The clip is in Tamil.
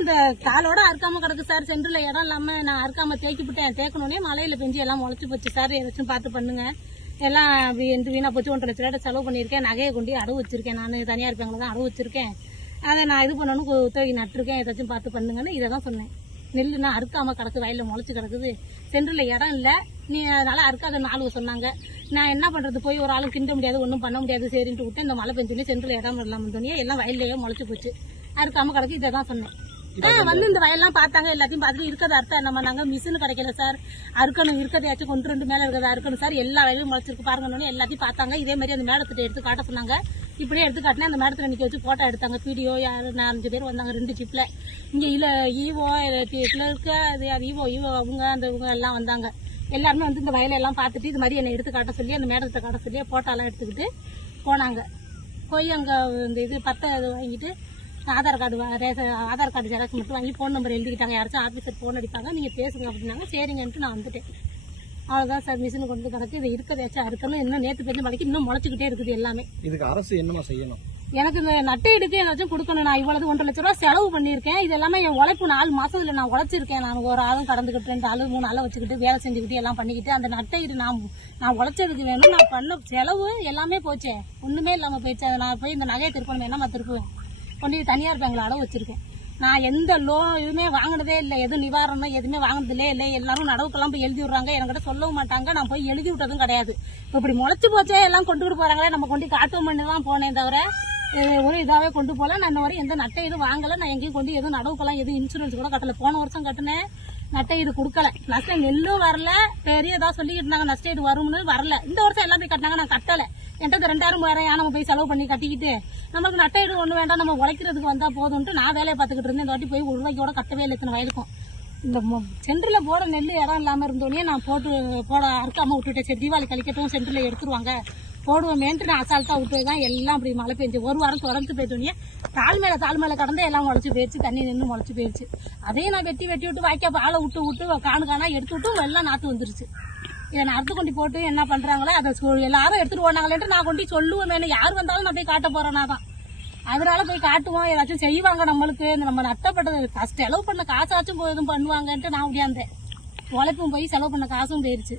அந்த காலோட அறுக்காம கிடக்கு சார். சென்டர்ல இடம் இல்லாம நான் அறுக்காம தேக்கிவிட்டேன். தேக்கணுன்னே மழையில பெஞ்சு எல்லாம் முளைச்சு போச்சு சார். ஏதாச்சும் பார்த்து பண்ணுங்க. எல்லாம் எந்த வீணா போச்சு. 1,50,000 ரூபாய் செலவு பண்ணியிருக்கேன். நகையை கொண்டு அடவு வச்சிருக்கேன். நான் தனியார் பேங்க்ல தான் அடவு வச்சிருக்கேன். அதை நான் இது பண்ணணும் உதவி நட்டுருக்கேன். ஏதாச்சும் பார்த்து பண்ணுங்கன்னு இதை தான் சொன்னேன். நெல்லுனா அறுக்காம கிடக்கு, வயலில் முளைச்சு கிடக்குது. சென்டர்ல இடம் இல்லை, நீ அதனால அறுக்காத நாளுங்க சொன்னாங்க. நான் என்ன பண்றது, போய் ஒரு ஆளும் கிண்ட முடியாது, ஒன்றும் பண்ண முடியாது, சரின்ட்டு விட்டு இந்த மழை பெஞ்சோடனே சென்டர்ல இடம் இல்லாமல் தோணியே எல்லாம் வயல்லையே முளைச்சு போச்சு. அறுக்காம கிடக்கு. இதை தான் சொன்னேன். வந்து இந்த வயல்லாம் பார்த்தாங்க. எல்லாத்தையும் பார்த்துட்டு இருக்கிறத அர்த்தம் நம்ம நாங்கள் மிஷின் கிடைக்கல சார், அறுக்கணும், இருக்கிறதையாச்சும் கொண்டு 2 மேலே இருக்கிறத அறுக்கணும் சார். எல்லா வயலும் முளைச்சிருக்கு பாருங்கன்னு எல்லாத்தையும் பார்த்தாங்க. இதே மாதிரி அந்த மேடத்திட்ட எடுத்து காட்ட சொன்னாங்க. இப்படியே எடுத்து காட்டினா அந்த மேடத்தில் நிற்க வச்சு போட்டோ எடுத்தாங்க. வீடியோ 4-5 பேர் வந்தாங்க 2 ஜிப்பில். இங்கே ஈவோ கிளர்க்கு அது ஈவோ அவங்க அந்த இவங்க எல்லாம் வந்தாங்க. எல்லாருமே வந்து இந்த வயலெல்லாம் பார்த்துட்டு இது மாதிரி என்னை எடுத்து காட்ட சொல்லி அந்த மேடத்தை காட்ட சொல்லி போட்டோலாம் எடுத்துக்கிட்டு போனாங்க. போய் அங்கே இந்த இது பத்தை வாங்கிட்டு ஆதார் கார்டு ஜெராக்ஸ் மட்டும் வாங்கி ஃபோன் நம்பர் எழுதிக்கிட்டாங்க. யாராச்சும் ஆஃபீஸர் ஃபோன் அடிப்பாங்க, நீங்கள் பேசுங்க அப்படின்னாங்க. சரிங்கன்ட்டு நான் வந்துட்டேன். அவ்வளோதான் சார். மிஷின் கொண்டு கிடக்கு. இது இருக்கிறதாச்சும் அறுக்கணும். இன்னும் நேற்று பெஞ்ச மழைக்கு இன்னும் முளைச்சிக்கிட்டே இருக்குது எல்லாமே. இதுக்கு அரசு என்னமா செய்யணும்? எனக்கு இந்த நட்டை எடுக்க ஏதாச்சும் கொடுக்கணும். நான் இவ்வளவு 1,50,000 ரூபாய் செலவு பண்ணியிருக்கேன். இது எல்லாமே என் உழைப்பு 4 மாசத்துல நான் உழைச்சிருக்கேன். நான் ஒரு ஆளும் கடந்துக்கிட்டு 2 ஆளு 3 ஆளை வச்சுக்கிட்டு வேலை செஞ்சுக்கிட்டு எல்லாம் பண்ணிக்கிட்டு அந்த நட்டை நான் உழைச்சதுக்கு வேணும். நான் பண்ண செலவு எல்லாமே போச்சே, ஒண்ணுமே இல்லாம போயிடுச்சு. அதை நான் போய் இந்த நகையை திருப்பணும் என்னமா திருப்புவேன். கொண்டு தனியார் பேங்க்ல அடவு வச்சிருக்கேன். நான் எந்த லோன் எதுவுமே வாங்கினதே இல்லை, எதுவும் நிவாரணம் எதுவுமே வாங்கினதுலே இல்லை. எல்லாரும் நடவுக்கெல்லாம் போய் எழுதி விடுறாங்க, என்கிட்ட சொல்லவும் மாட்டாங்க. நான் போய் எழுதி விட்டதும் கிடையாது. இப்படி முளைச்சு போச்சே எல்லாம் கொண்டுகிட்டு போறாங்களே, நம்ம கொண்டு காட்டும் பண்ணி தான் போனேன் தவிர ஒரு இதாவே கொண்டு போல. நான் இந்த வரை எந்த நட்டை இது வாங்கல. நான் எங்கேயும் கொண்டு எதுவும் நடவுக்கெல்லாம் எதுவும் இன்சூரன்ஸ் கூட கட்டல. போன வருஷம் கட்டினேன், நட்டை இது கொடுக்கல. நஷ்ட நெல்லும் வரல, பெரியதா சொல்லிக்கிட்டு இருந்தாங்க நஷ்ட இது வரும்னு, வரல. இந்த வருஷம் எல்லாம் போய் கட்டினாங்க, நான் கட்டல. என்கிட்ட 2,000-3,000 நம்ம போய் செலவு பண்ணி கட்டிக்கிட்டு நமக்கு நட்டை இது ஒண்ணு வேண்டாம், நம்ம உழைக்கிறதுக்கு வந்தா போதும்ட்டு நான் வேலையை பார்த்துக்கிட்டு இருந்தேன். இந்த வாட்டி போய் 1 ரூபாய்க்கு கட்டவே இல்லை. இத்தனை வயலுக்கும் இந்த சென்டர்ல போட நெல் இடம் இல்லாம இருந்தோடனே நான் போட அறுக்காம விட்டுட்டேன். சரி தீபாவளி கழிக்கட்டும், சென்டர்ல எடுத்துருவாங்க போடுவோமேன்ட்டு நான் அசால்ட்டா விட்டுதான். எல்லாம் அப்படி மழை பெஞ்சு 1 வாரம் தொடர்ந்து போயிட்டோன்னே தாள் மேல கடந்து எல்லாம் முளைச்சு போயிடுச்சு. தண்ணி நின்று முளைச்சு போயிடுச்சு. அதையும் நான் வெட்டி விட்டு வாய்க்கா ஆளை விட்டு காணா எடுத்து விட்டு எல்லாம் நாத்து வந்துருச்சு. இதை நான் அறுத்து கொண்டு போட்டு என்ன பண்றாங்களோ அதை எல்லாரும் எடுத்துட்டு போனாங்களேன்ட்டு நான் கொண்டு சொல்லுவேன். யார் வந்தாலும் நான் போய் காட்ட போறேன்னா தான். அதனால போய் காட்டுவோம், ஏதாச்சும் செய்வாங்க நம்மளுக்கு. நம்ம நட்டப்பட்டது செலவு பண்ண காசாச்சும் எதுவும் பண்ணுவாங்கன்ட்டு நான் முடியாந்தேன். உழைப்பும் போய் செலவு பண்ண காசும் போயிருச்சு.